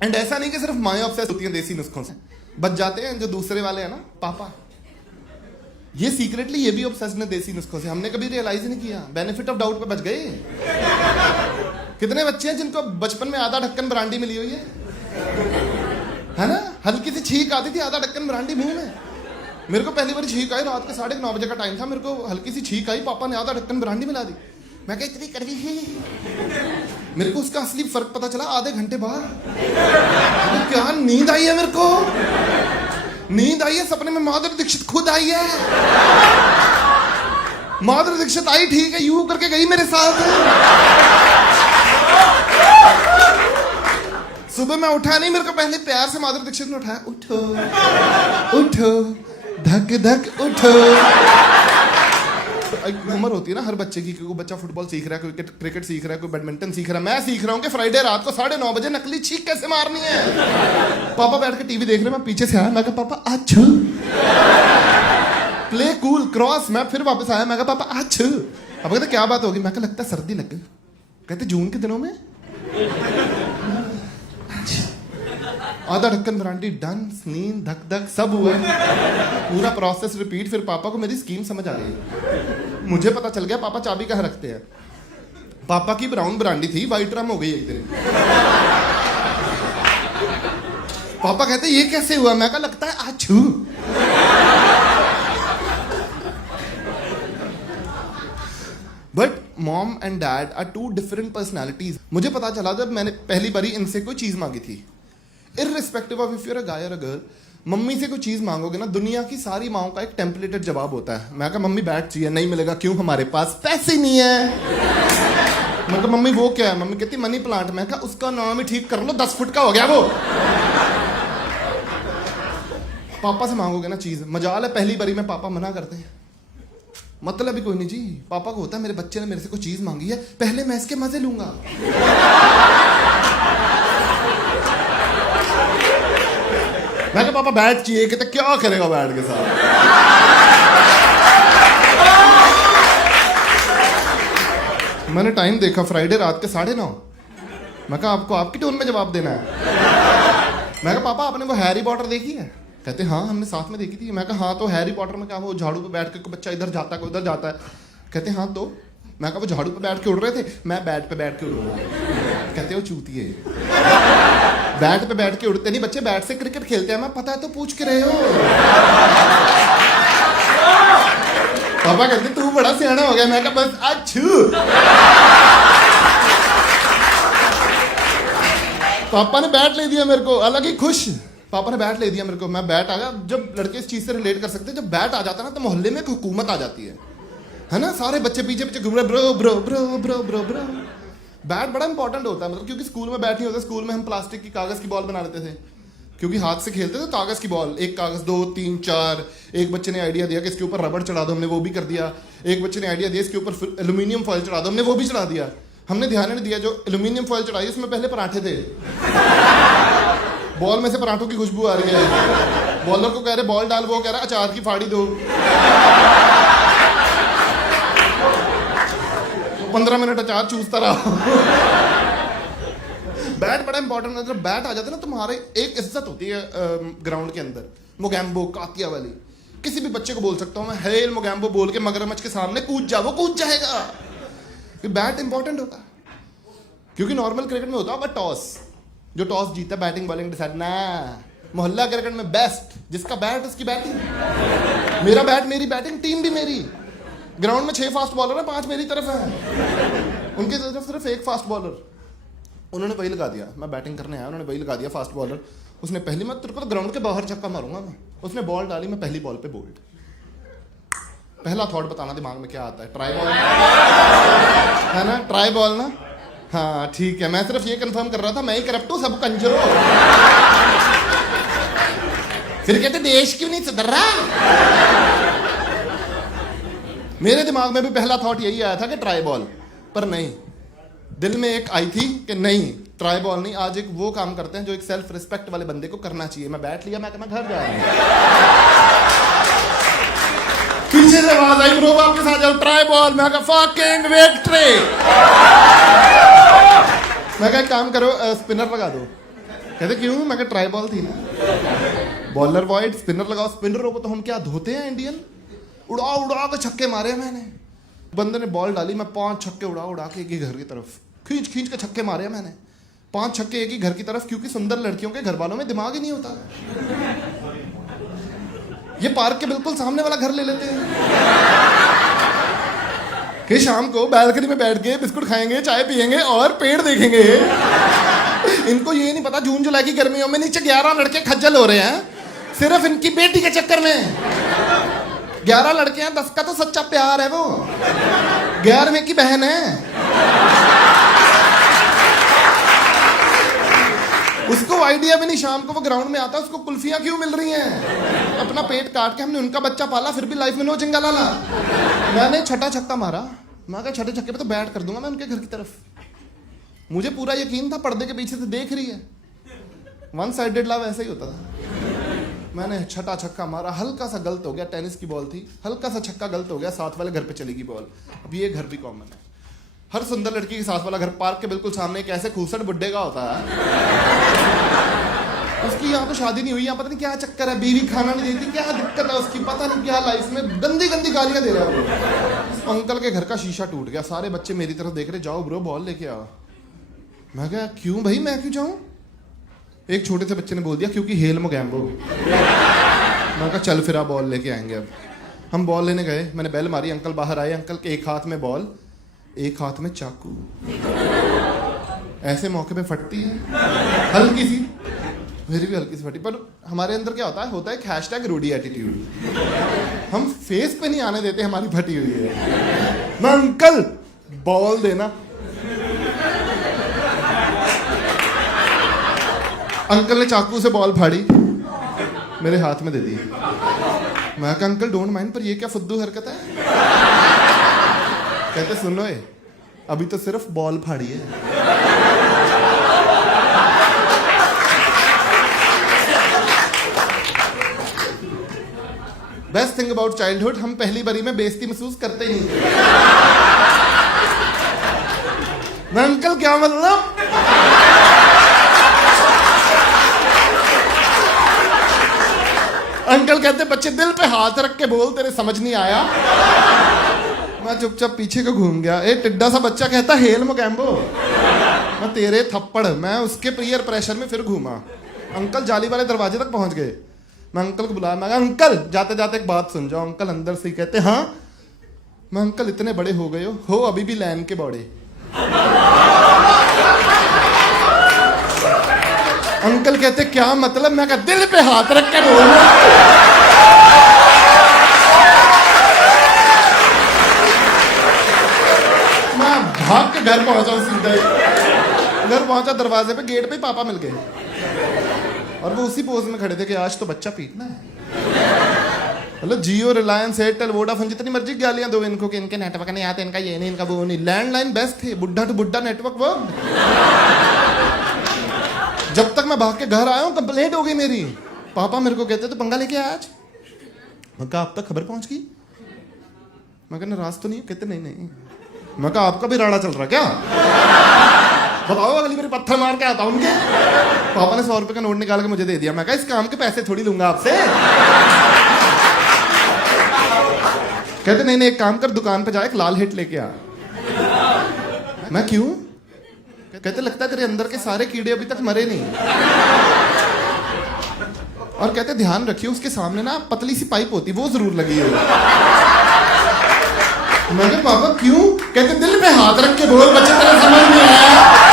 And ऐसा नहीं कि सिर्फ माएं ऑब्सेस होती हैं देसी नुस्खों से, बच जाते हैं जो दूसरे वाले हैं ना पापा, ये सीक्रेटली ये भी ऑब्सेस्ड है देसी नुस्खों से। हमने कभी रियलाइज ही नहीं किया, बेनिफिट ऑफ डाउट पे बच गए। कितने बच्चे हैं जिनको बचपन में आधा ढक्कन ब्रांडी मिली हुई है ना, हल्की सी छींक आती थी, आधा ढक्कन ब्रांडी मुंह में। मेरे को पहली बार छींक आई, रात के 9:30 बजे का टाइम था, मेरे को हल्की सी छींक आई, पापा ने आधा ढक्कन ब्रांडी मिला दी। मैं कहा इतनी कड़वी है। मेरे को उसका असली फर्क पता चला आधे घंटे बाद। क्या नींद आई है, मेरे को नींद आई है, सपने में माधुरी दीक्षित खुद आई है। माधुरी दीक्षित आई, ठीक है, यूं करके गई मेरे साथ। सुबह मैं उठा नहीं, मेरे को पहले प्यार से माधुरी दीक्षित ने उठाया, उठो उठो धक धक उठो। एक उम्र होती है ना हर बच्चे की, कोई बच्चा फुटबॉल सीख रहा है, कोई क्रिकेट सीख रहा है, कोई बैडमिंटन सीख रहा है। मैं सीख रहा हूँ कि फ्राइडे रात को 9:30 बजे नकली छींक कैसे मारनी है। पापा बैठ के टीवी देख रहे, मैं पीछे से आया, मैं कहा पापा अच्छू, प्ले कूल क्रॉस। मैं फिर वापस आया, मैं कहा पापा अच्छू। अब कहते क्या बात होगी, मैं कहा लगता है सर्दी लग गई। कहते जून के दिनों में। आधा ढक्कन ब्रांडी डन, नींद धक धक सब हुआ, पूरा प्रोसेस रिपीट। फिर पापा को मेरी स्कीम समझ आ गई, मुझे पता चल गया पापा चाबी कहाँ रखते हैं। पापा की ब्राउन ब्रांडी थी, वाइट रम हो गई एक दिन। पापा कहते ये कैसे हुआ, मैं कहा लगता है आछू। But mom and dad are two different personalities. मुझे पता चला जब मैंने पहली बारी इनसे कोई चीज मांगी थी, irrespective of if you are a guy or a girl, mummy से कोई चीज मांगोगे ना, दुनिया की सारी माओं का एक टेम्पलेटेड जवाब होता है। मैं कहा मम्मी बैट चाहिए, नहीं मिलेगा, क्यों, हमारे पास पैसे नहीं है। मैं कहा मम्मी वो क्या है, मम्मी कहती मनी प्लांट। मैं कहा उसका नाम ही ठीक कर लो, 10 फुट का हो गया वो। पापा से मांगोगे ना चीज, मजाल है पहली बारी में पापा मना करते हैं, मतलब ही कोई नहीं जी। पापा को होता है मेरे बच्चे ने मेरे से कोई चीज मांगी है, पहले मैं इसके मजे लूंगा। मैं कहा पापा बैट चाहिए, कहते क्या करेगा बैट के साथ। मैंने टाइम देखा, फ्राइडे रात के 9:30। मैं कहा आपको आपकी टोन में जवाब देना है। मैं कहा पापा आपने वो हैरी पॉटर देखी है, कहते हाँ हमने साथ में देखी थी। मैं कहा हाँ तो हैरी पॉटर में क्या वो झाड़ू पे बैठ के कोई बच्चा इधर जाता है कोई उधर जाता है, कहते हाँ तो। मैं कहा वो झाड़ू पे बैठ के उड़ रहे थे, मैं बैट पे बैठ के उड़ रहा हूँ। कहते वो चूती है, बैट पे बैठ के उड़ते नहीं बच्चे, बैट से क्रिकेट खेलते हैं। मैं पता है तो पूछ के रहे हो। पापा कहते तू बड़ा सियाना हो गया। मैं कहा बस अच्छू। पापा ने बैट ले दिया मेरे को, अलग ही खुश। पापा ने बैट ले दिया मेरे को, मैं बैट आ गया। जब लड़के इस चीज से रिलेट कर सकते हैं, जब बैट आ जाता है ना तो मोहल्ले में एक हुकूमत आ जाती है ना, सारे बच्चे पीछे पीछे घूम रहे, bro bro bro bro bro bro. Bat बड़ा इंपॉर्टेंट होता है, मतलब क्योंकि स्कूल में बैट नहीं होता। स्कूल में हम प्लास्टिक की कागज की बॉल बना लेते थे, क्योंकि हाथ से खेलते थे। कागज की बॉल, एक कागज 2 3 4। एक बच्चे ने आइडिया दिया कि इसके ऊपर रबड़ चढ़ा दो, हमने वो भी कर दिया। एक बच्चे ने आइडिया दिया इसके ऊपर एल्यूमिनियम फॉइल चढ़ा दो, हमने वो भी चढ़ा दिया। हमने ध्यान नहीं दिया जो एल्यूमिनियम फॉइल चढ़ाई उसमें पहले पराठे थे। बॉल में से पराठों की खुशबू आ रही है। बॉलर को कह रहे बॉल डाल, वो कह रहा अचार की फाड़ी दो। 15 मिनट अचार चूसता रहा। बैट बड़ा इंपॉर्टेंट है। जब बैट आ जाता है ना तुम्हारे एक इज्जत होती है ग्राउंड के अंदर। मोगैम्बो कातिया वाली, किसी भी बच्चे को बोल सकता हूँ मैं, हेल मोगैम्बो बोल के मगरमच्छ के सामने कूद जा, वो कूद जाएगा। बैट इंपॉर्टेंट होता है, क्योंकि नॉर्मल क्रिकेट में होता है टॉस, जो टॉस जीता बैटिंग बॉलिंग डिसाइड ना। मोहल्ला क्रिकेट में बेस्ट, जिसका बैट उसकी बैटिंग। मेरा बैट मेरी बैटिंग, टीम भी मेरी। ग्राउंड में 6 फास्ट बॉलर है, 5 मेरी तरफ है, उनकी तरफ सिर्फ 1 फास्ट बॉलर। उन्होंने वही लगा दिया, मैं बैटिंग करने आया, उन्होंने वही लगा दिया फास्ट बॉलर। उसने पहली, मैं तेरे को तो ग्राउंड के बाहर छक्का मारूंगा मैं। उसने बॉल डाली, मैं पहली बॉल पे बोल्ड। पहला थॉट बताना दिमाग में क्या आता है, ट्राई बॉल है ना, ट्राई बॉल ना। हाँ ठीक है, मैं सिर्फ ये कंफर्म कर रहा था, मैं ही करप्ट हूँ, सब कंजरो। फिर कहते देश क्यों नहीं सुधर रहा। मेरे दिमाग में भी पहला थॉट यही आया था कि ट्राई बॉल, पर नहीं, दिल में एक आई थी कि नहीं ट्राई बॉल नहीं, आज एक वो काम करते हैं जो एक सेल्फ रिस्पेक्ट वाले बंदे को करना चाहिए। मैं बैठ लिया, मैं घर जा रहा हूं। पीछे से आवाज आई, ब्रो आपके साथ जाओ, ट्राई बॉल। मैं कहा फकिंग विक्ट्री। मैं कहा काम करो, स्पिनर लगा दो। कहते क्यों? मैं कहा ट्राई बॉल थी ना। बॉलर वाइड, स्पिनर लगाओ। स्पिनरों को तो हम क्या धोते हैं इंडियन, उड़ा उड़ा के छक्के मारे मैंने। बंदे ने बॉल डाली, मैं 5 छक्के उड़ा उड़ा के एक ही घर की तरफ खींच खींच के छक्के मारे मैंने। 5 छक्के एक ही घर की तरफ, क्योंकि सुंदर लड़कियों के घर वालों में दिमाग ही नहीं होता। ये पार्क के बिल्कुल सामने वाला घर ले लेते हैं कि शाम को बैल्कनी में बैठ के बिस्कुट खाएंगे, चाय पियेंगे और पेड़ देखेंगे। इनको ये नहीं पता जून जुलाई की गर्मियों में नीचे 11 लड़के खज्जल हो रहे हैं सिर्फ इनकी बेटी के चक्कर में। 11 लड़के हैं, 10 का तो सच्चा प्यार है, वो 11वें की बहन है। उसको आइडिया भी नहीं, शाम को वो ग्राउंड में आता है, उसको कुल्फियां क्यों मिल रही हैं। अपना पेट काट के हमने उनका बच्चा पाला, फिर भी लाइफ में नो चिंगा लाला। मैंने छठा छक्का मारा, मैं कहा छठे छक्के पे तो बैट कर दूंगा मैं उनके घर की तरफ। मुझे पूरा यकीन था पर्दे के पीछे से देख रही है। 1 साइडेड लव ऐसा ही होता था। मैंने छठा छक्का मारा, हल्का सा गलत हो गया, टेनिस की बॉल थी, हल्का सा छक्का गलत हो गया, साथ वाले घर पे चली गई बॉल। अब ये घर भी कॉमन है, हर सुंदर लड़की के साथ वाला घर पार्क के बिल्कुल सामने एक ऐसे खूसट बुड्ढे का होता है। उसकी यहाँ तो शादी नहीं हुई, यहाँ पता नहीं क्या चक्कर है, बीवी खाना नहीं देती, क्या दिक्कत है उसकी, पता नहीं क्या लाइफ में गंदी गंदी गालियां दे रहा है। अंकल के घर का शीशा टूट गया, सारे बच्चे मेरी तरफ देख रहे, जाओ ब्रो बॉल लेके आओ। मैं कहा क्यों भाई, मैं क्यों जाऊं? एक छोटे से बच्चे ने बोल दिया क्योंकि हेल मोगैम्बो। मैं कहा चल फिर बॉल लेके आएंगे। अब हम बॉल लेने गए, मैंने बेल मारी, अंकल बाहर आए। अंकल के एक हाथ में बॉल, एक हाथ में चाकू। ऐसे मौके पे फटती है हल्की सी, मेरी भी हल्की सी फटी। पर हमारे अंदर क्या होता है एक हैशटैग रूडी एटीट्यूड। हम फेस पे नहीं आने देते हमारी फटी हुई है। मैं अंकल बॉल देना। अंकल ने चाकू से बॉल फाड़ी, मेरे हाथ में दे दी। मैं कहा अंकल डोंट माइंड, पर ये क्या फुद्दू हरकत है? कहते सुनो अभी तो सिर्फ बॉल फाड़ी है। बेस्ट थिंग अबाउट चाइल्डहुड, हम पहली बारी में बेइज्जती महसूस करते ही नहीं थे। मैं अंकल क्या मतलब? अंकल कहते बच्चे दिल पे हाथ रख के बोल, तेरे समझ नहीं आया। मैं चुपचाप पीछे को घूम गया। एक टिड्डा सा बच्चा कहता हेल मोगैम्बो। मैं तेरे थप्पड़, मैं उसके पीयर प्रेशर में फिर घूमा। अंकल जाली वाले दरवाजे तक पहुंच गए। मैं अंकल को बुलाया, मैं कहा अंकल जाते जाते एक बात सुन जाओ। अंकल अंदर से कहते हाँ। मैं अंकल इतने बड़े हो गए हो अभी भी लैन के बड़े। अंकल कहते क्या मतलब? मैं कहा दिल पे हाथ रख के बोल। मैं भाग के घर पहुंचा, सीधा घर पहुंचा, दरवाजे पे गेट पे पापा मिल गए और वो उसी पोज में खड़े थे कि आज तो बच्चा पीटना है। मतलब जियो, रिलायंस, एयरटेल, वोडाफोन जितनी मर्जी गालियां दो इनको कि इनके नेटवर्क नहीं आते, इनका ये नहीं, इनका वो नहीं। लैंडलाइन बेस्ट थे, बुड्ढा टू बुड्ढा नेटवर्क वो। जब तक मैं भाग के घर आया हूं कंप्लेंट हो गई मेरी। पापा मेरे को कहते तो पंगा लेके आया आज। मैं कहा आप तक खबर पहुंच गई? मैं कहा नाराज तो नहीं? कहते नहीं नहीं। मैं कहा आपका भी राड़ा चल रहा क्या? बताओ अगली बार पत्थर मार के आता हूं उनके। पापा ने 100 रुपए का नोट निकाल के मुझे दे दिया। मैं कहा इस काम के पैसे थोड़ी लूंगा आपसे। कहते नहीं नहीं एक काम कर, दुकान पे जाए एक लाल हिट लेके आ। मैं क्यों? कहते लगता है तेरे अंदर के सारे कीड़े अभी तक मरे नहीं। और कहते ध्यान रखिए उसके सामने ना पतली सी पाइप होती वो जरूर लगी हो। मैं कहा पापा क्यों? कहते दिल पे हाथ रख के बोल, बच्चे तेरा समझ नहीं आया।